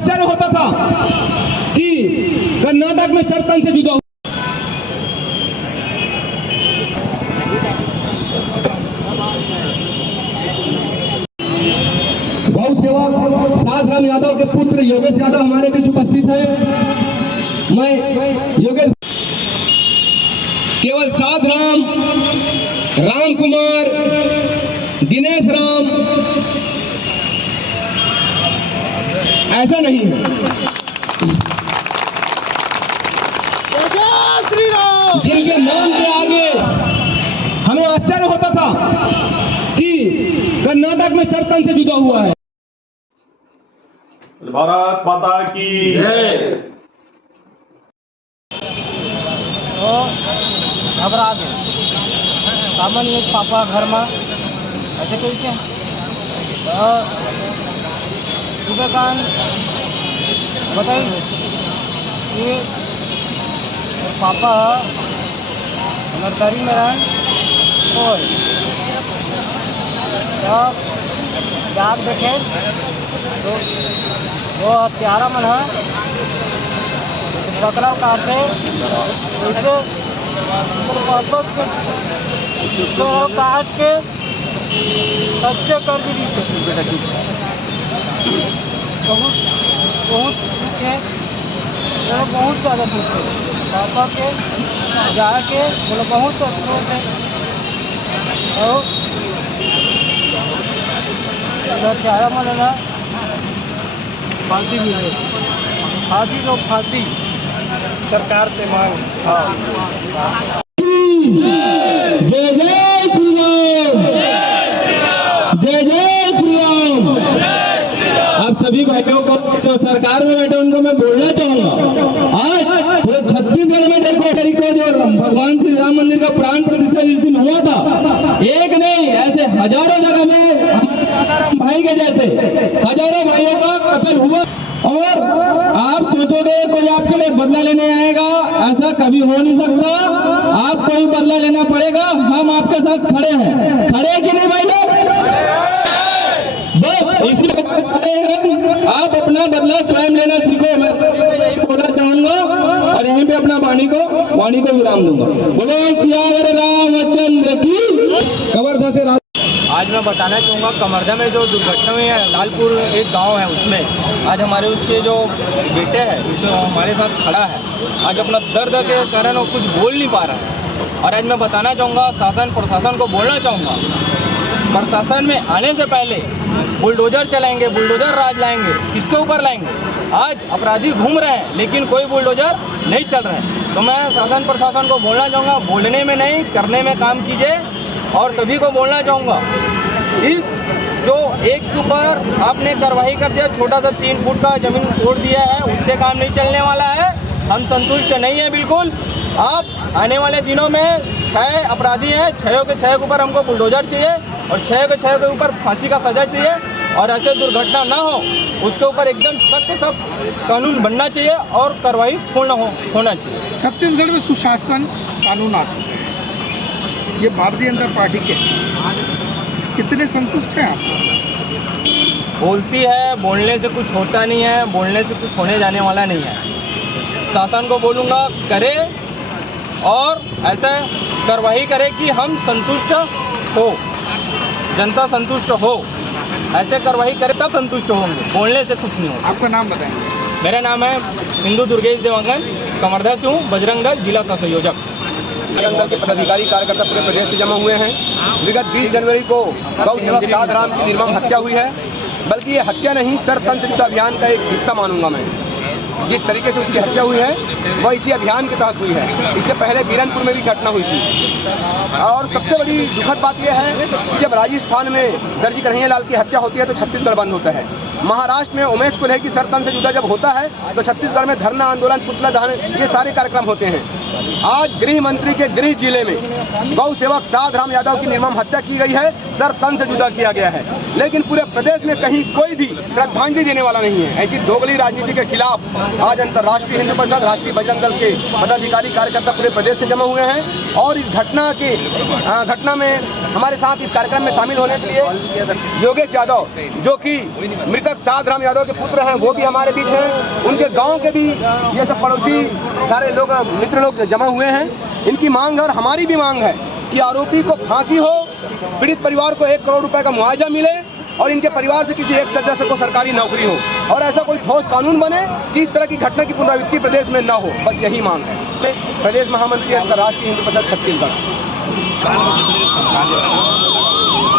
आश्चर्य होता था कि कर्नाटक में सरपंच से जुदा गौ सेवक साधराम यादव के पुत्र योगेश यादव हमारे बीच उपस्थित है। मैं योगेश केवल साधराम, राम कुमार, दिनेश राम ऐसा नहीं है। श्री राम जिनके नाम के आगे हमें आश्चर्य होता था कि कर्नाटक में सरपंच से जुदा हुआ है। भारत माता की जय। तो घबरा गए सामान्य पापा घर में ऐसे कोई क्या सूर्यकांत बताइए कि पापा नर्सरी में रहें और जब जाग देखे तो वो हत्यारा मन है बकरा काटे उसे काट के बच्चे कर दी बहुत बहुत दुख है, बहुत ज़्यादा दुख है। पापा के जाके बोले बहुत अफसोस है और चारा मन ना फांसी मिले, फांसी तो फांसी सरकार से मांग फांसी। जय जय श्री राम, जय जय श्री राम। आप सभी भाइयों को जो सरकार में बैठे उनको मैं बोलना चाहूंगा, आज पूरे छत्तीसगढ़ में देखो तरीके जो भगवान श्री राम मंदिर का प्राण प्रतिष्ठा जिस दिन हुआ था, एक नहीं ऐसे हजारों जगह में भाई के जैसे हजारों भाइयों का कत्ल हुआ। और आप सोचोगे कोई आपके लिए बदला लेने आएगा, ऐसा कभी हो नहीं सकता। आपको ही बदला लेना पड़ेगा। हम आपके साथ खड़े हैं, खड़े कि नहीं भाई लोग? बस इसलिए खड़े हैं। आप अपना बदला स्वयं लेना सीखो। मैं यही बोलना चाहूंगा और यहीं पे अपना वाणी को विराम दूंगा। बोलो सियावर रामचंद्र की। कवर्धा से आज मैं बताना चाहूँगा कमरधा में जो दुर्घटना हुई है, लालपुर एक गांव है, उसमें आज हमारे उसके जो बेटे हैं उसमें हमारे साथ खड़ा है। आज अपना दर्द के कारण वो कुछ बोल नहीं पा रहा है। और आज मैं बताना चाहूँगा शासन प्रशासन को बोलना चाहूँगा, प्रशासन में आने से पहले बुलडोजर चलाएंगे, बुलडोजर राज लाएंगे, किसके ऊपर लाएंगे? आज अपराधी घूम रहे हैं लेकिन कोई बुलडोजर नहीं चल रहा है। तो मैं शासन प्रशासन को बोलना चाहूँगा, बोलने में नहीं करने में काम कीजिए। और सभी को बोलना चाहूँगा, इस जो एक के ऊपर आपने कार्रवाई कर दिया, छोटा सा 3 फुट का जमीन तोड़ दिया है, उससे काम नहीं चलने वाला है। हम संतुष्ट नहीं है बिल्कुल। आप आने वाले दिनों में 6 अपराधी हैं, 6 के 6 के ऊपर हमको बुलडोजर चाहिए और 6 के ऊपर फांसी का सजा चाहिए। और ऐसे दुर्घटना ना हो उसके ऊपर एकदम सख्त कानून बनना चाहिए और कार्रवाई पूर्ण होना चाहिए। छत्तीसगढ़ में सुशासन कानून आ चुके हैं, ये भारतीय जनता पार्टी के कितने संतुष्ट हैं आप? बोलती है, बोलने से कुछ होता नहीं है, बोलने से कुछ होने जाने वाला नहीं है। शासन को बोलूँगा करे और ऐसे कार्रवाई करे कि हम संतुष्ट हो, जनता संतुष्ट हो, ऐसे कार्रवाई करे तब संतुष्ट होंगे, बोलने से कुछ नहीं होगा। आपका नाम बताएंगे? मेरा नाम है हिंदू दुर्गेश देवांगन, कमरधा से हूँ, बजरंग दल जिला सहसंयोजक। बजरंग दल के पदाधिकारी कार्यकर्ता पूरे प्रदेश से जमा हुए हैं। विगत 20 जनवरी को गौ सेवक साधराम की निर्मम हत्या हुई है, बल्कि ये हत्या नहीं सरपंच जुदा अभियान का एक हिस्सा मानूंगा मैं। जिस तरीके से उसकी हत्या हुई है वह इसी अभियान के तहत हुई है। इससे पहले बीरनपुर में भी घटना हुई थी। और सबसे बड़ी दुखद बात यह है कि जब राजस्थान में दर्जी कन्हैयालाल की हत्या होती है तो छत्तीसगढ़ बंद होता है। महाराष्ट्र में उमेश कुल्हे की सरपंच से जुदा जब होता है तो छत्तीसगढ़ में धरना आंदोलन, पुतला दहन, ये सारे कार्यक्रम होते हैं। आज गृह मंत्री के गृह जिले में गौ सेवक साधराम यादव की निर्मम हत्या की गई है, सर तन से जुदा किया गया है, लेकिन पूरे प्रदेश में कहीं कोई भी श्रद्धांजलि देने वाला नहीं है। ऐसी दोगली राजनीति के खिलाफ आज अंतर्राष्ट्रीय हिंदू परिषद, राष्ट्रीय बजरंग दल के पदाधिकारी कार्यकर्ता पूरे प्रदेश से जमा हुए हैं और इस घटना में हमारे साथ इस कार्यक्रम में शामिल होने के लिए योगेश यादव, जो कि मृतक साधराम यादव के पुत्र हैं, वो भी हमारे बीच हैं। उनके गांव के भी ये सब पड़ोसी सारे लोग, मित्र लोग जमा हुए हैं। इनकी मांग है और हमारी भी मांग है कि आरोपी को फांसी हो, पीड़ित परिवार को 1 करोड़ रुपए का मुआवजा मिले और इनके परिवार से किसी एक सदस्य को सरकारी नौकरी हो और ऐसा कोई ठोस कानून बने कि इस तरह की घटना की पुनरावृत्ति प्रदेश में न हो। बस यही मांग है। प्रदेश महामंत्री अंतर्राष्ट्रीय हिंदू परिषद छत्तीसगढ़।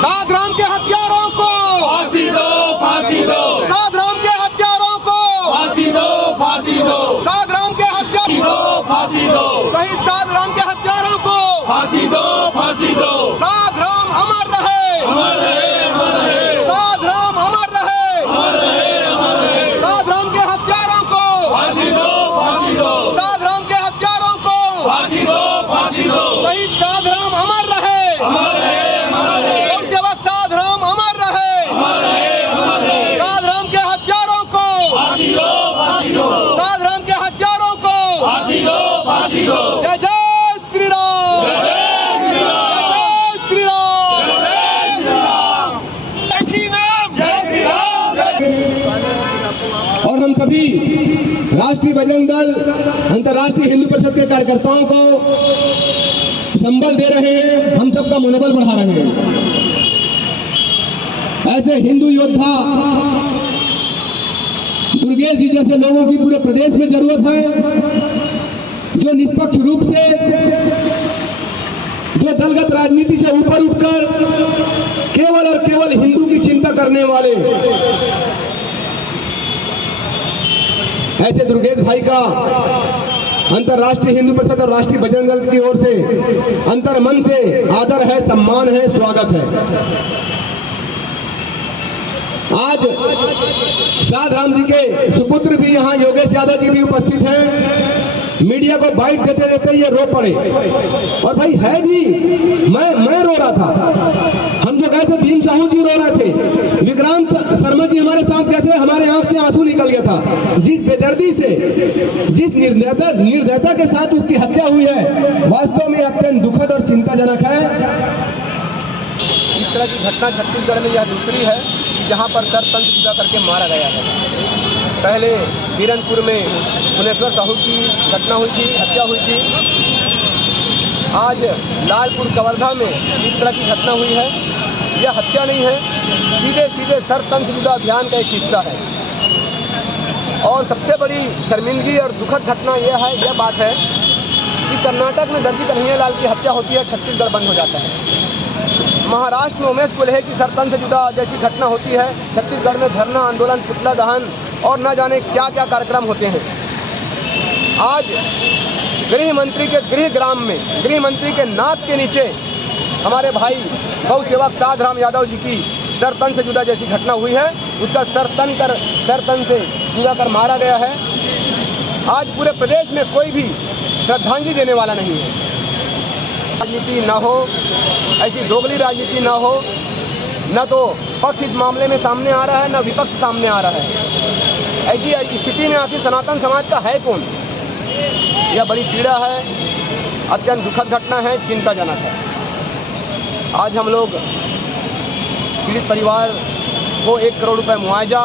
साधराम के हत्यारों को फांसी दो, फांसी दो, साधराम के हत्यारों को फांसी दो, फांसी दो, साधराम के हत्यारों, फांसी दो, शहीद साधराम के हत्यारों को फांसी दो, फांसी दो, साधराम अमर रहे, अमर रहे, अमर रहे, साधराम अमर रहे, अमर रहे, अमर रहे, साधराम के हत्यारों को फांसी दो, फांसी दो, साधराम के हत्यारों को फांसी दो, फांसी दो, शहीद साधराम अमर रहे, अमर रहे, अमर रहे, गौ सेवक साधराम अमर रहे, अमर रहे, अमर रहे, साधराम के हत्यारों को फांसी दो, फांसी दो, साधराम के हत्यारों को फांसी दो, फांसी दो, जय जय श्री राम, जय श्री राम, जय श्री राम, जय श्री राम, जय श्री राम, जय श्री राम, जय और हम सभी राष्ट्रीय बजरंग दल, अंतर्राष्ट्रीय हिंदू परिषद के कार्यकर्ताओं को संबल दे रहे हैं, हम सबका मनोबल बढ़ा रहे हैं। ऐसे हिंदू योद्धा दुर्गेश जी जैसे लोगों की पूरे प्रदेश में जरूरत है, जो निष्पक्ष रूप से, जो दलगत राजनीति से ऊपर उठकर केवल और केवल हिंदू की चिंता करने वाले, ऐसे दुर्गेश भाई का अंतर्राष्ट्रीय हिंदू परिषद और राष्ट्रीय बजरंग दल की ओर से अंतर मन से आदर है, सम्मान है, स्वागत है। आज साधराम जी के सुपुत्र भी यहाँ योगेश यादव जी भी उपस्थित हैं। मीडिया को बाइट देते देते ये रो पड़े और भाई है भी, मैं रो रहा था। हम जो गए थे भीम साहू जी रो रहे थे, विक्रांत शर्मा जी हमारे साथ गए थे, हमारे आंख से आंसू निकल गया था। जिस बेदर्दी से, जिस निर्दयता के साथ उसकी हत्या हुई है, वास्तव में अत्यंत दुखद और चिंताजनक है। इस तरह की घटना छत्तीसगढ़ में यह दूसरी है जहां पर सर तन से जुदा करके मारा गया है। पहले बीरनपुर में भुवनेश्वर साहू की घटना हुई थी, हत्या हुई थी। आज लालपुर कवर्धा में इस तरह की घटना हुई है। यह हत्या नहीं है, सीधे सीधे सर तन से जुदा अभियान का एक हिस्सा है। और सबसे बड़ी शर्मिंदगी और दुखद घटना यह बात है कि कर्नाटक में दर्जी कन्हैयालाल की हत्या होती है, छत्तीसगढ़ बंद हो जाता है। महाराष्ट्र में उमेश कुल्हे की सरतन से जुदा जैसी घटना होती है, छत्तीसगढ़ में धरना आंदोलन, पुतला दहन और न जाने क्या क्या कार्यक्रम होते हैं। आज गृह मंत्री के गृह ग्राम में, गृह मंत्री के नाक के नीचे हमारे भाई गौ सेवक साधराम यादव जी की सरतन से जुदा जैसी घटना हुई है। उसका सरतन से जुदा कर मारा गया है। आज पूरे प्रदेश में कोई भी श्रद्धांजलि देने वाला नहीं है। राजनीति ना हो, ऐसी दोगली राजनीति ना हो, न तो पक्ष इस मामले में सामने आ रहा है, न विपक्ष सामने आ रहा है। ऐसी स्थिति में आखिर सनातन समाज का है कौन? यह बड़ी पीड़ा है, अत्यंत दुखद घटना है, चिंताजनक है। आज हम लोग पीड़ित परिवार को 1 करोड़ रुपए मुआवजा,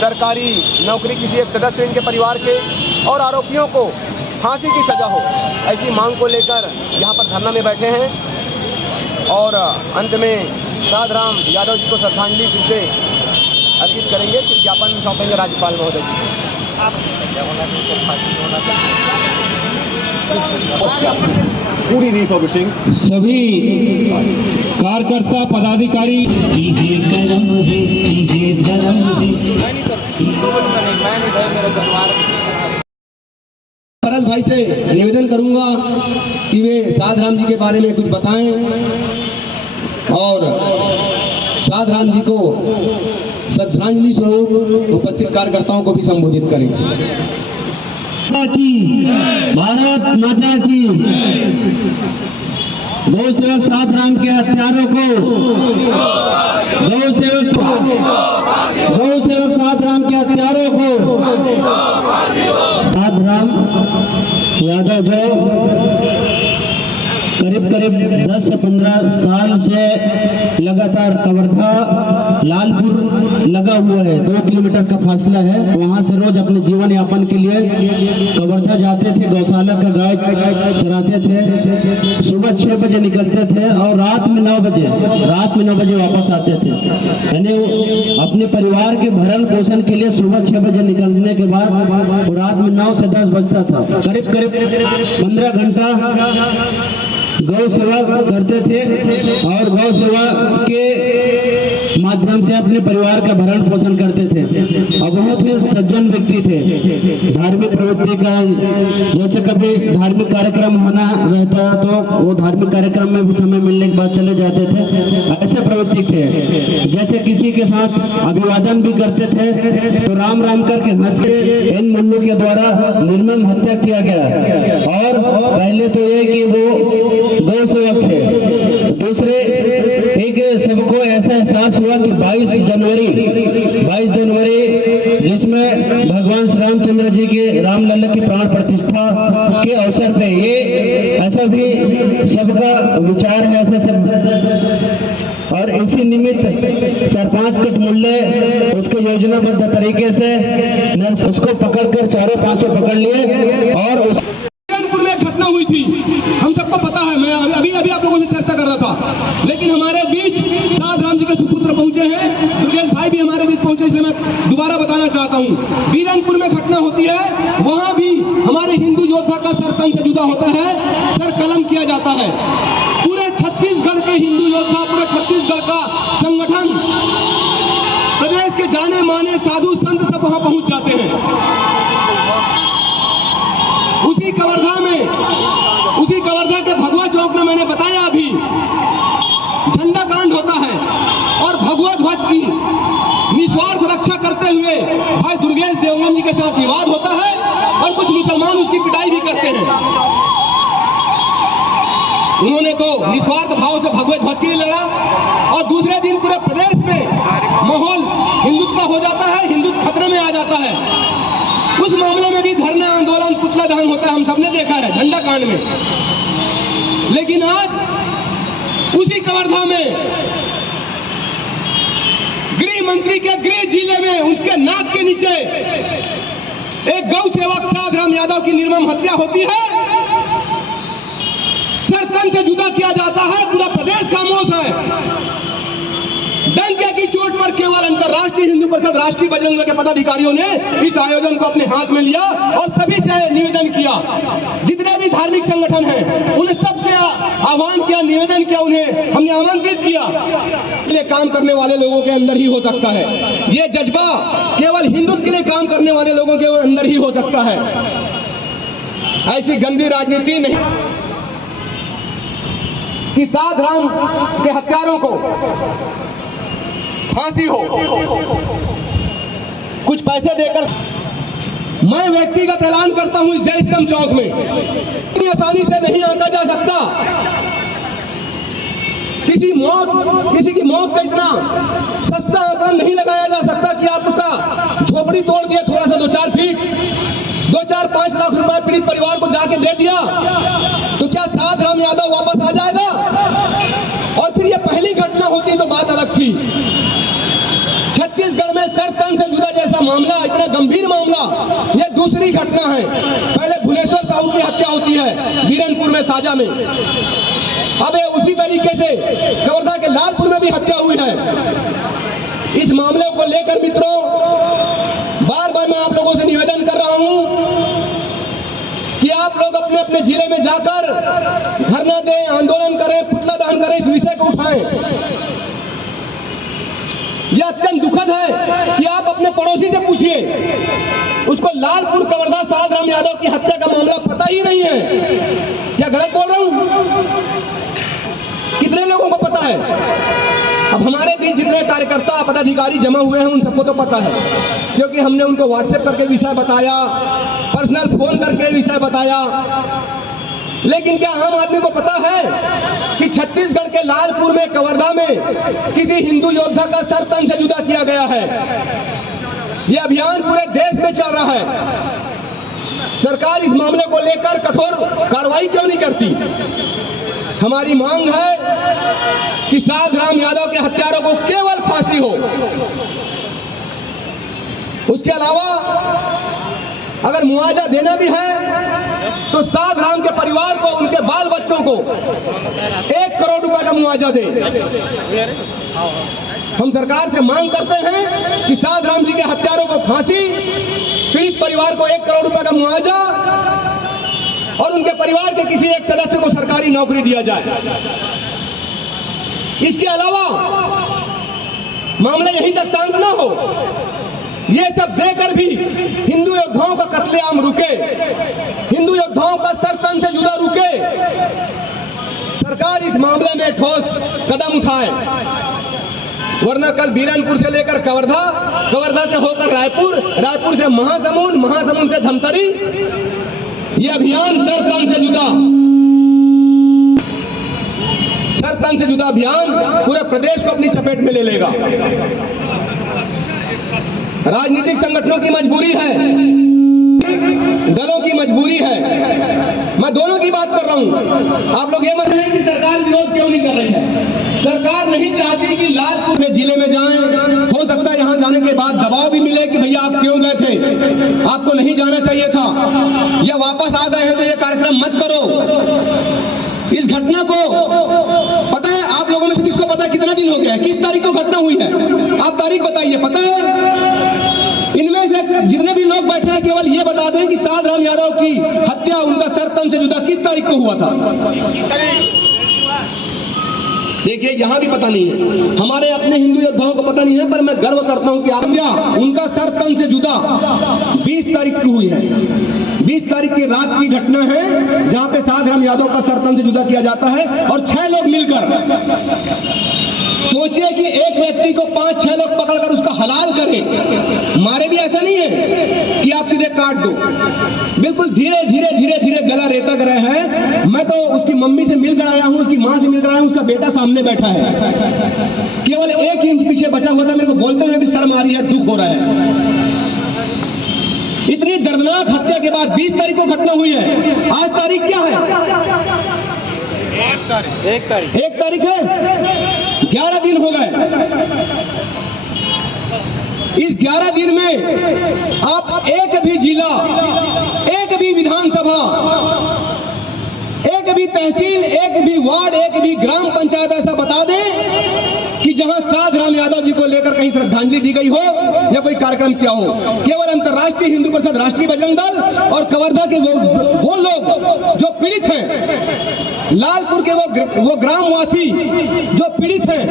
सरकारी नौकरी किसी एक सदस्य इनके परिवार के और आरोपियों को फांसी की सजा हो, ऐसी मांग को लेकर यहाँ पर धरना में बैठे हैं। और अंत में साधराम यादव जी को श्रद्धांजलि फिर से अर्पित करेंगे, फिर ज्ञापन सौंपेंगे राज्यपाल महोदय जी। पूरी रिफर्बिशिंग सभी कार्यकर्ता पदाधिकारी सरस भाई से निवेदन करूंगा कि वे साधराम जी के बारे में कुछ बताएं और साधराम जी को श्रद्धांजलि स्वरूप उपस्थित कार्यकर्ताओं को भी संबोधित करें। भारत माता की। गौ सेवक साधराम के हत्यारों को, गौ सेवक साधराम के हत्यारों को, साधराम यादव जो करीब 10 से 15 साल से लगातार कवर्धा लालपुर लगा हुआ है, 2 किलोमीटर का फासला है। वहां से रोज अपने जीवन यापन के लिए कवर्धा जाते थे, गौशाला का गाय चराते थे। सुबह 6 बजे निकलते थे और रात में 9 बजे वापस आते थे। यानी अपने परिवार के भरण पोषण के लिए सुबह 6 बजे निकलने के बाद रात में 9 से 10 बजता था। करीब 15 घंटा गौ सेवा करते थे और गौ सेवा के माध्यम से अपने परिवार का भरण पोषण करते थे। और बहुत ही सज्जन व्यक्ति थे। धार्मिक प्रवृत्ति का, जैसे कभी धार्मिक कार्यक्रम होना रहता तो वो धार्मिक कार्यक्रम में भी समय मिलने के बाद चले जाते थे। ऐसे प्रवृत्ति थे। जैसे किसी के साथ अभिवादन भी करते थे तो राम राम करके हंस के इन मुल्लों के द्वारा निर्मम हत्या किया गया। और पहले तो ये कि वो गौ सेवक थे, दूसरे एक सबको ऐसा एहसास हुआ कि 22 जनवरी जिसमें भगवान श्री रामचंद्र जी के रामलला की प्राण प्रतिष्ठा के अवसर पे, ये ऐसा भी सबका विचार है ऐसे सब। और इसी निमित्त 4-5 कटमुल्ले उसको योजनाबद्ध तरीके से उसको पकड़कर 4-5 पकड़ लिए और उस में घटना हुई थी, हम सबको पता है। मैं अभी आप लोगों से चर्चा कर रहा था। लेकिन हमारे बीच साधराम जी के सुपुत्र पहुंचे हैं, दुर्गेश भाई भी हमारे बीच पहुंचे, इसलिए मैं दोबारा बताना चाहता हूं। बीरनपुर में घटना होती है, वहां भी हमारे हिंदू योद्धा का सर तन से जुदा होता है, सर कलम किया जाता है। पूरे छत्तीसगढ़ के हिंदू योद्धा, पूरे छत्तीसगढ़ का संगठन, प्रदेश के जाने माने साधु संत सब वहां पहुंच जाते हैं। उसी कवर्धा के भगवा चौक में मैंने बताया अभी झंडा कांड होता है और भगवा ध्वज की निस्वार्थ रक्षा करते हुए भाई दुर्गेश देवगन जी के साथ विवाद होता है और कुछ मुसलमान उसकी पिटाई भी करते हैं। उन्होंने तो निस्वार्थ भाव से भगवे ध्वज के लिए लड़ा और दूसरे दिन पूरे प्रदेश में माहौल हिंदुत्व का हो जाता है, हिंदुत्व खतरे में आ जाता है। उस मामले में भी धरना आंदोलन, पुतला दहन होता है, हम सबने देखा है झंडा कांड में। लेकिन आज उसी कवर्धा में गृह मंत्री के गृह जिले में उसके नाक के नीचे एक गौ सेवक साधराम यादव की निर्मम हत्या होती है, सर तन से जुदा किया जाता है, पूरा प्रदेश खामोश है। डंके की चोट पर केवल अंतर्राष्ट्रीय हिंदू परिषद, राष्ट्रीय बजरंग दल के पदाधिकारियों ने इस आयोजन को अपने हाथ में लिया और सभी से निवेदन किया, जितने भी धार्मिक संगठन हैं उन्हें सबसे आह्वान किया, निवेदन किया, उन्हें हमने आमंत्रित किया। लिए काम करने वाले लोगों के अंदर ही हो सकता है ये जज्बा, केवल हिंदुत्व के लिए काम करने वाले लोगों के अंदर ही हो सकता है। ऐसी गंदी राजनीति नहीं कि साधराम के हत्यारों को फांसी हो, कुछ पैसे देकर। मैं व्यक्तिगत ऐलान करता हूं इस जय स्तंभ चौक में, इतनी आसानी से नहीं आंका जा सकता। किसी की मौत का इतना सस्ता आंकड़ा नहीं लगाया जा सकता कि आप उसका झोपड़ी तोड़ दिए थोड़ा सा 2-4 फीट, 2-4-5 लाख रुपए पीड़ित परिवार को जाके दे दिया तो क्या साधराम यादव वापस आ जाएगा? और फिर ये पहली घटना होती तो बात अलग थी। छत्तीसगढ़ में सर तन से जुदा जैसा मामला, इतना गंभीर मामला, यह दूसरी घटना है। पहले भुवनेश्वर साहू की हत्या होती है बीरनपुर में, साजा में। अब उसी तरीके से कवर्धा के लालपुर में भी हत्या हुई है। इस मामले को लेकर मित्रों बार बार मैं आप लोगों से निवेदन कर रहा हूं कि आप लोग अपने अपने जिले में जाकर धरना दें, आंदोलन करें, पुतला दहन करें, इस विषय को उठाएं। यह अत्यंत दुखद है कि आप अपने पड़ोसी से पूछिए, उसको लालपुर कवर्धा साधराम यादव की हत्या का मामला पता ही नहीं है। क्या गलत बोल रहा हूं? कितने लोगों को पता है? अब हमारे बीच जितने कार्यकर्ता पदाधिकारी जमा हुए हैं उन सबको तो पता है, क्योंकि हमने उनको व्हाट्सएप करके विषय बताया, पर्सनल फोन करके विषय बताया। लेकिन क्या आम आदमी को पता है कि छत्तीसगढ़ के लालपुर में, कवर्धा में किसी हिंदू योद्धा का सर तन से जुदा किया गया है? यह अभियान पूरे देश में चल रहा है। सरकार इस मामले को लेकर कठोर कार्रवाई क्यों नहीं करती? हमारी मांग है कि साधराम यादव के हत्यारों को केवल फांसी हो। उसके अलावा अगर मुआवजा देना भी है तो साधराम के परिवार को, उनके बाल बच्चों को 1 करोड़ रुपए का मुआवजा दे। हम सरकार से मांग करते हैं कि साधराम जी के हत्यारों को फांसी, पीड़ित परिवार को 1 करोड़ रुपए का मुआवजा और उनके परिवार के किसी एक सदस्य को सरकारी नौकरी दिया जाए। इसके अलावा मामला यहीं तक शांत न हो। ये सब देकर भी हिंदू योद्धाओं का कत्लेआम रुके, हिंदू योद्धाओं का सर तन से जुदा रुके। सरकार इस मामले में ठोस कदम उठाए, वरना कल बीरनपुर से लेकर कवर्धा, कवर्धा से होकर रायपुर, रायपुर से महासमुंद, महासमुंद से धमतरी, ये अभियान सर तन से जुदा अभियान पूरे प्रदेश को अपनी चपेट में ले लेगा। राजनीतिक संगठनों की मजबूरी है, दलों की मजबूरी है। मैं दोनों की बात कर रहा हूं। आप लोग ये मत कहें कि सरकार विरोध क्यों नहीं कर रही है। सरकार नहीं चाहती कि लालपुर के जिले में जाएं। हो सकता है यहां जाने के बाद दबाव भी मिले कि भैया आप क्यों गए थे, आपको नहीं जाना चाहिए था, या वापस आ गए हैं तो ये कार्यक्रम मत करो। इस घटना को पता है आप लोगों में से किसको पता है कितना दिन हो गया है, किस तारीख को घटना हुई है? आप तारीख बताइए, पता है? इनमें से जितने भी लोग बैठे हैं केवल ये बता दें कि साधराम यादव की हत्या, उनका सर तन से जुदा किस तारीख को हुआ था? देखिए यहां भी पता नहीं है, हमारे अपने हिंदू योद्धाओं को पता नहीं है, पर मैं गर्व करता हूं कि उनका सर तन से जुदा 20 तारीख को हुई है। 20 तारीख की रात की घटना है जहां पे साधराम यादव का सर तन से जुदा किया जाता है और 6 लोग मिलकर, सोचिए कि एक व्यक्ति को 5-6 लोग पकड़कर उसका हलाल करें। मारे भी ऐसा नहीं है कि आप सीधे काट दो, बिल्कुल धीरे धीरे धीरे धीरे गला रेतक रहे हैं। मैं तो उसकी मम्मी से मिलकर आया हूं, उसकी मां से मिलकर आया हूं, उसका बेटा सामने बैठा है, केवल 1 इंच पीछे बचा हुआ था। मेरे को बोलते हुए भी शर्म आ रही है, दुख हो रहा है। इतनी दर्दनाक हत्या के बाद 20 तारीख को घटना हुई है। आज तारीख क्या है? 1 तारीख है। 11 दिन हो गए। इस 11 दिन में आप एक भी जिला, एक भी विधानसभा, एक भी तहसील, एक भी वार्ड, एक भी ग्राम पंचायत ऐसा बता दें कि जहां साधराम यादव जी को लेकर कहीं श्रद्धांजलि दी गई हो या कोई कार्यक्रम किया हो। केवल अंतर्राष्ट्रीय हिंदू परिषद, राष्ट्रीय बजरंग दल और कवर्धा के वो लोग जो पीड़ित हैं, लालपुर के वो ग्रामवासी जो पीड़ित हैं,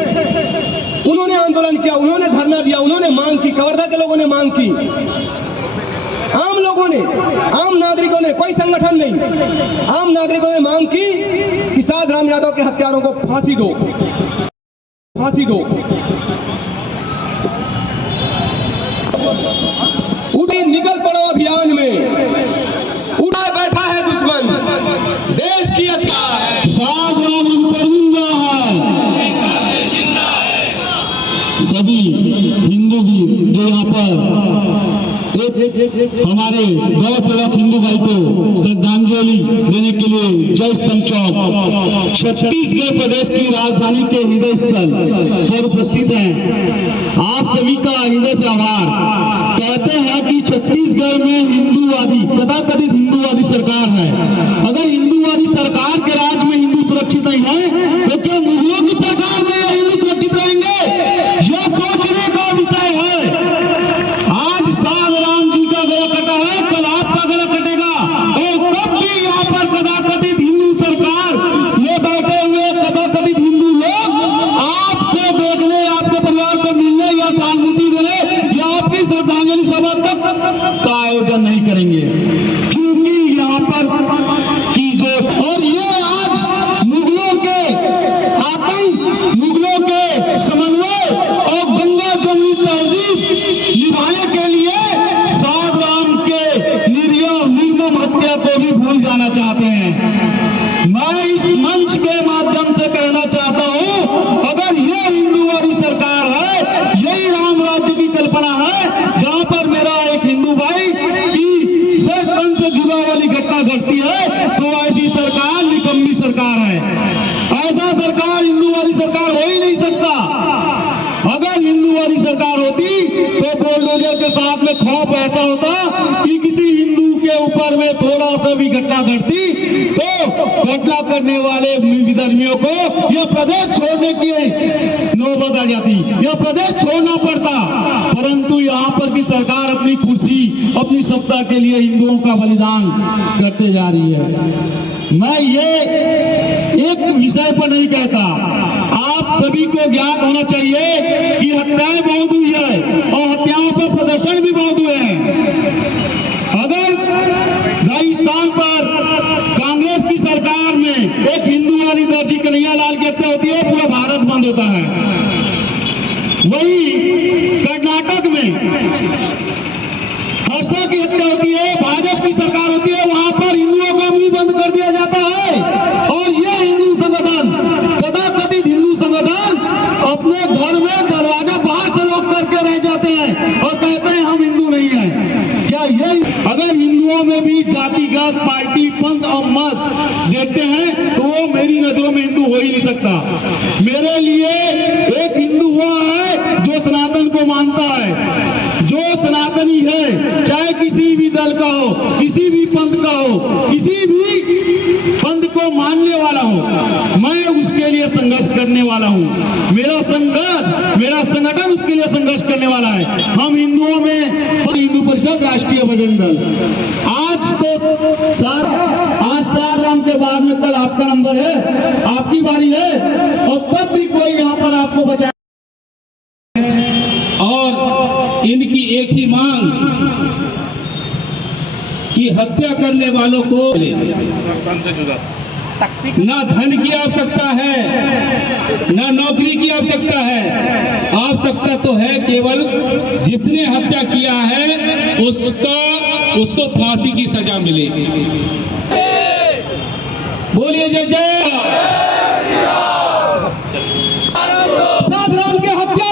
उन्होंने आंदोलन किया, उन्होंने धरना दिया, उन्होंने मांग की, कवर्धा के लोगों ने मांग की, आम लोगों ने, आम नागरिकों ने, कोई संगठन नहीं, आम नागरिकों ने मांग की कि साधराम यादव के हत्यारों को फांसी दो, फांसी दो। उठे निकल पड़ो अभियान में, उड़ा बैठा है दुश्मन देश की। साधराम जिंदा है। सभी हिंदू वीर जो यहाँ पर हमारे गौ सेवक हिंदू भाई को श्रद्धांजलि देने के लिए जय स्तंभ चौक, छत्तीसगढ़ प्रदेश की राजधानी के हृदय स्थल पर उपस्थित हैं। आप सभी का हृदय से आभार। कहते हैं कि छत्तीसगढ़ में हिंदूवादी, कदाकथित हिंदूवादी सरकार है। अगर हिंदूवादी सरकार के राज में हिंदू सुरक्षित नहीं है तो क्या मुगलों की सरकार में हिंदू सुरक्षित रहेंगे? यह सोचने का विषय है। आज साधराम जी का गला कटा है, कल आपका गला कटेगा। और कब भी यहाँ पर कदाकथित हिंदू सरकार में बैठे हुए कदाकथित हिंदू लोग आपको देखने, आपके परिवार को मिलने या सहानुभूति देने या आपकी श्रद्धांजलि सभा तक का आयोजन नहीं करेंगे, क्योंकि यहाँ पर की जो, और ये आज मुगलों के आतंक, सरकार है, यही राम राज्य की कल्पना है, जहां पर मेरा एक हिंदू भाई की सर तन से जुदा वाली घटना घटती है, तो ऐसी सरकार निकम्मी सरकार है। ऐसा सरकार हिंदू वाली सरकार हो ही नहीं सकता। अगर हिंदू वाली सरकार होती तो बुलडोजर के साथ में खौफ ऐसा होता कि किसी हिंदू के ऊपर में थोड़ा सा भी घटना घटती तो घटना करने वाले विधर्मियों को यह प्रदेश छोड़ने की नौबत आ जाती, यह प्रदेश छोड़ना पड़ता। परंतु यहाँ पर की सरकार अपनी कुर्सी, अपनी सत्ता के लिए हिंदुओं का बलिदान करते जा रही है। मैं ये एक विषय पर नहीं कहता, आप सभी को ज्ञात होना चाहिए कि हत्याएं बहुत हुई है और हत्याओं पर प्रदर्शन भी बहुत हुए हैं। अगर राजस्थान पर कांग्रेस की सरकार में एक हिंदू वाली दर्जी कन्हैयालाल की हत्या होती है, पूरा भारत बंद होता है। वही कर्नाटक में हर्षा की हत्या होती है, भाजपा की सरकार होती है, वहां पर हिंदुओं का मुंह बंद कर दिया जाता है। और ये हिंदू संगठन, कदाकथित हिंदू संगठन, अपने घर में दरवाजा बाहर से लॉक करके रह जाते हैं और कहते हैं हम हिंदू नहीं हैं। क्या ये अगर हिंदुओं में भी जातिगत, पार्टी, पंथ और मत देखते हैं तो वो मेरी नजरों में हिंदू हो ही नहीं सकता। मेरे लिए एक हिंदू वो है जो सनातन को मानता है, जो सनातनी है, चाहे किसी भी दल का हो, किसी भी पंथ का हो, किसी भी पंथ को मानने वाला हो, मैं उसके लिए संघर्ष करने वाला हूँ। मेरा संघर्ष, मेरा संगठन उसके लिए संघर्ष करने वाला है। हम हिंदुओं में हिंदू परिषद, राष्ट्रीय बजरंग दल, आज सात राम के बाद में कल आपका नंबर है, आपकी बारी है, और तब भी कोई यहाँ पर आपको बचा। और इनकी एक ही मांग कि हत्या करने वालों को ना धन की आवश्यकता है, ना नौकरी की आवश्यकता है। आवश्यकता तो है केवल जिसने हत्या किया है उसको फांसी की सजा मिले। बोलिए जय जय। सात राम के हत्या